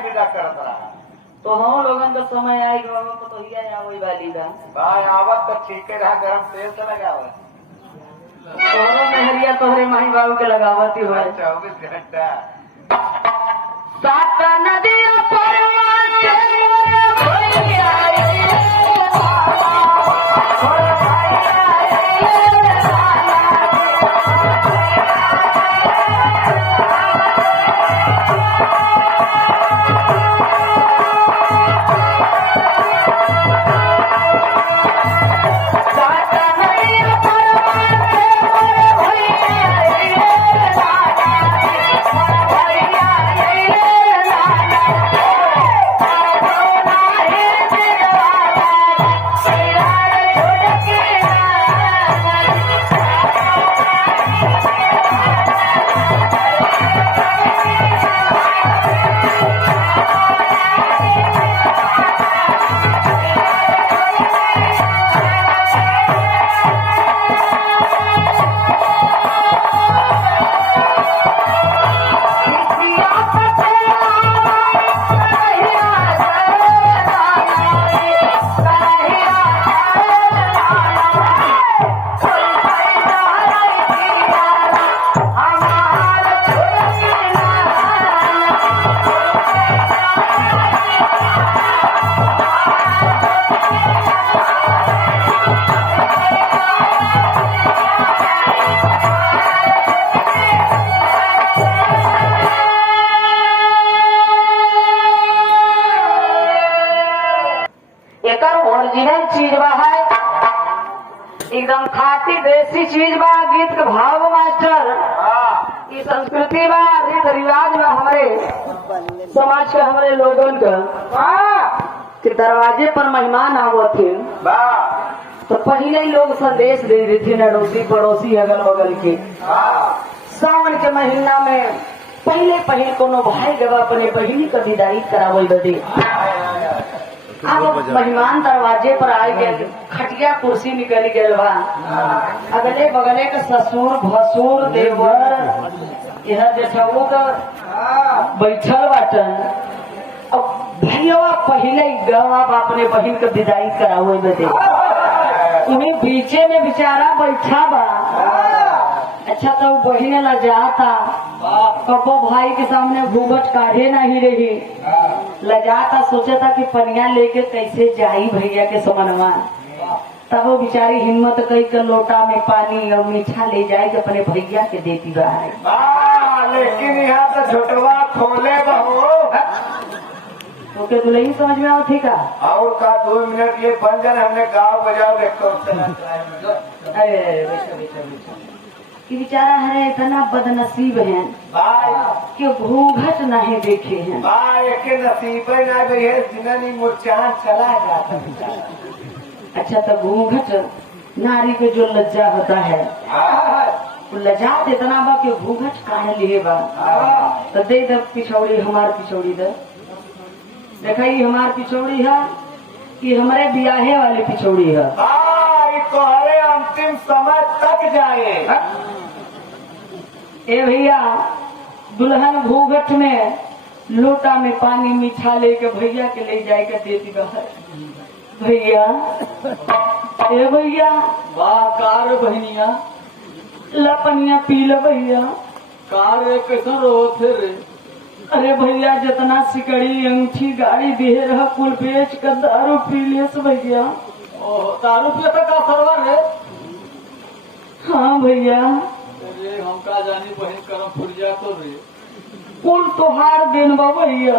नहीं विदा करत रहा। तो हम लोगन का समय आई बाबा को तो हिया या वही वाली दा भाई आवत तो ठीक रहा, गरम तेल से लगावत। तोहरो मेहरिया तोहरे माही बाबू के लगावत ही हो 24 घंटा। सात नदिया परवान से मोरे भैया ओरिजिनल चीज बा है एकदम खाटी देसी चीज बा। गीत के भाव मास्टर ये संस्कृति बा, रीत रिवाज बा हमारे समाज के हमारे लोगन का कि दरवाजे पर मेहमान आवत थे तो पहले ही लोग संदेश दे देते अड़ोसी पड़ोसी अगल बगल के। सावन के महीना में पहले कोनो भाई जब अपने बहिनी का विदाई करावल बदे अब मेहमान दरवाजे पर आ गए, खटिया कुर्सी निकल गए बा, अगले बगले के ससुर भसुर देवर यह जेठऊ का बैठल बाटन। अब भैया पहले गवा अपने बहन के विदाई करावे बदे उन्हें बीचे में बेचारा बैठा बा। अच्छा तो बहने ला जाता कबो भाई के सामने घूंघट काढ़े नहीं रही, लजाता सोचता कि पनिया लेके कैसे जाई भैया के समनवा। तब वो बेचारी हिम्मत कई के लोटा में पानी और मीठा ले जाए कि अपने भैया के देती बा। लेकिन यहाँ तो छोटवा खोले बहो तो क्या तुझे ही समझ में आओ ठीक है। और का 2 मिनट ये बन जाए, हमने गाँव बजाओ देखो। अरे कि बेचारा है इतना बदनसीब है कि घूंघट नहीं देखे हैं। के नसीब ना जिन्हें मुरचान चला जाता। अच्छा तो घूंघट नारी के जो लज्जा होता है लजा इतना बा कि घूंघट काढ़ लिए बा। तो दे दे पिछौड़ी, हमार पिछौड़ी दे देखा ये हमार पिछौड़ी है कि हमारे ब्याहे वाली पिछौड़ी है। तुम्हारे अंतिम समय तक जाए। ए भैया दुल्हन घूंघट में लोटा में पानी मीठा लेके भैया के ले जाए के देती बा। भैया ए भैया वाह कार बहनिया लपनिया पी लो भैया। कार कैसा रहो थे रे? अरे भैया जितना सिकड़ी अंगूठी गाड़ी दे रहा कुल बेच कर दारू पी लेस भैया। दारू पिया था का सरवर है? हाँ भैया। अरे हमका जानी बहन करम पुरजा तो रे कुल तोहार दिन बा भैया।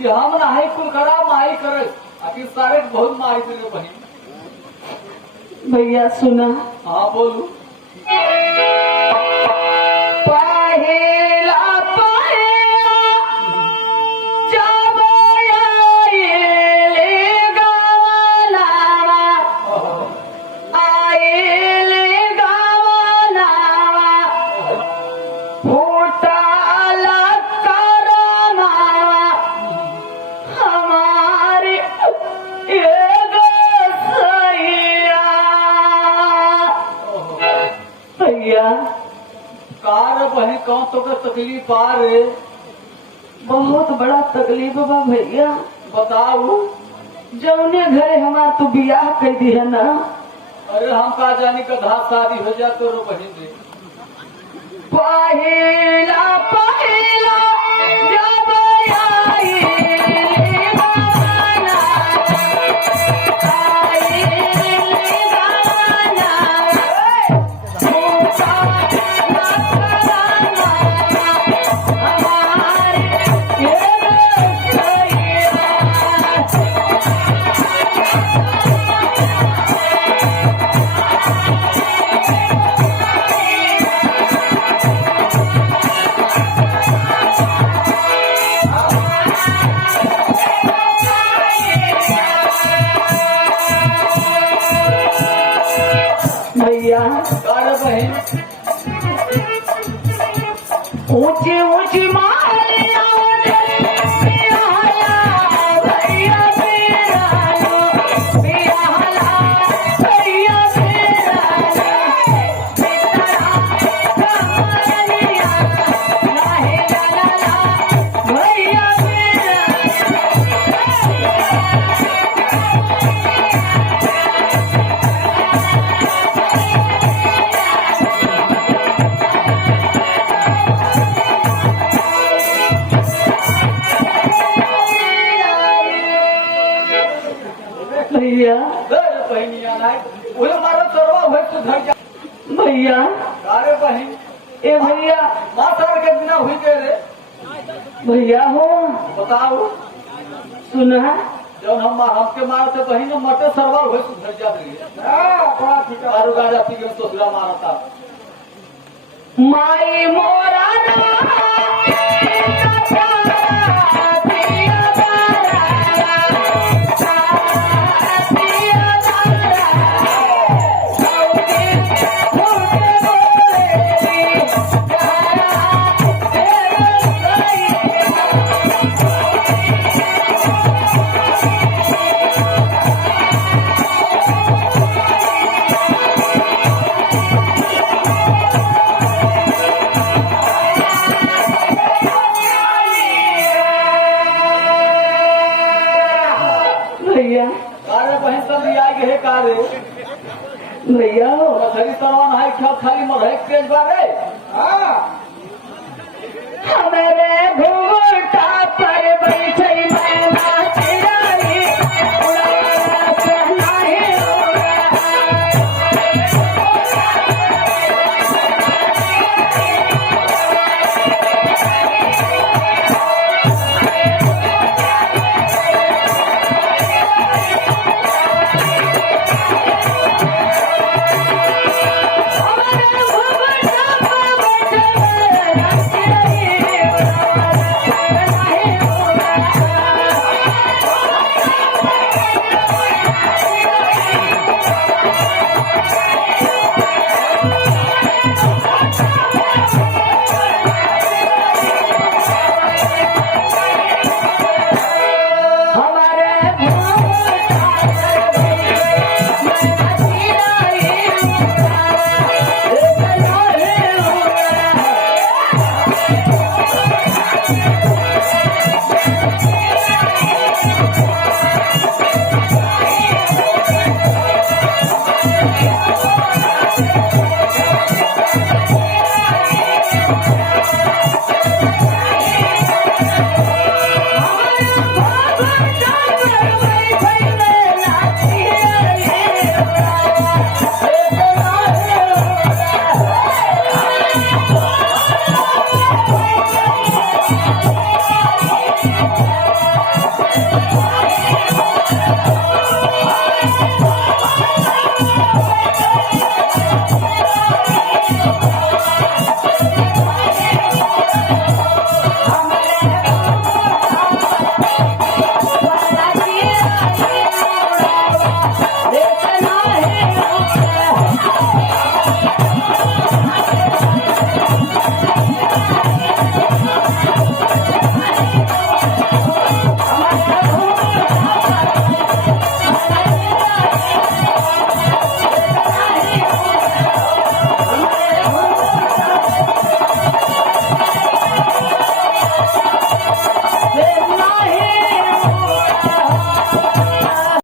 ये हम ना है कुल करा माई करे आखिर सारे बहुत माई तेरे बहन। भैया सुना। हाँ बोलू। पहेला पहेला जब आएले गावलावा आएले गावलावा फूटाला करमावा हमारी एगो सैया। भैया कार बहन कौन तो का तकलीफ आ रे? बहुत बड़ा तकलीफ बा भैया। बताओ। जौने घरे हमार तू बियाह कर दी है ना, अरे हम का जानी कधा शादी हो जा तो रो बहन रे। पहला पहला जब आई गाना, आई गाना, भूखा ना कराना, हमारे ये रसोइया। भैया अरे बहन ऊंची ऊंची मारिया बियाहला भैया बिरानो, बियाहला भैया बिरानो, बितरा कमरिया नाहे लाला भैया बिरानो। भैया अरे बहनिया नहीं वही हमारा चरवा हुए तो घर जा। भैया अरे बहन ए भैया माँ साल के बिना हुई के रे। भैया हो बताओ। सुना जब हम हमके मारते बहन मटे सरवार हुए तो घर जा रही है। बड़ा ठीक है। आरू गाजा पी के तो सुला मारा था। माई मोरा ना भैया अरे बहन सब लिया गए कारे भैया हो मछली सरवान है क्या खाली मधे तेज बारे। हमारे घूमटा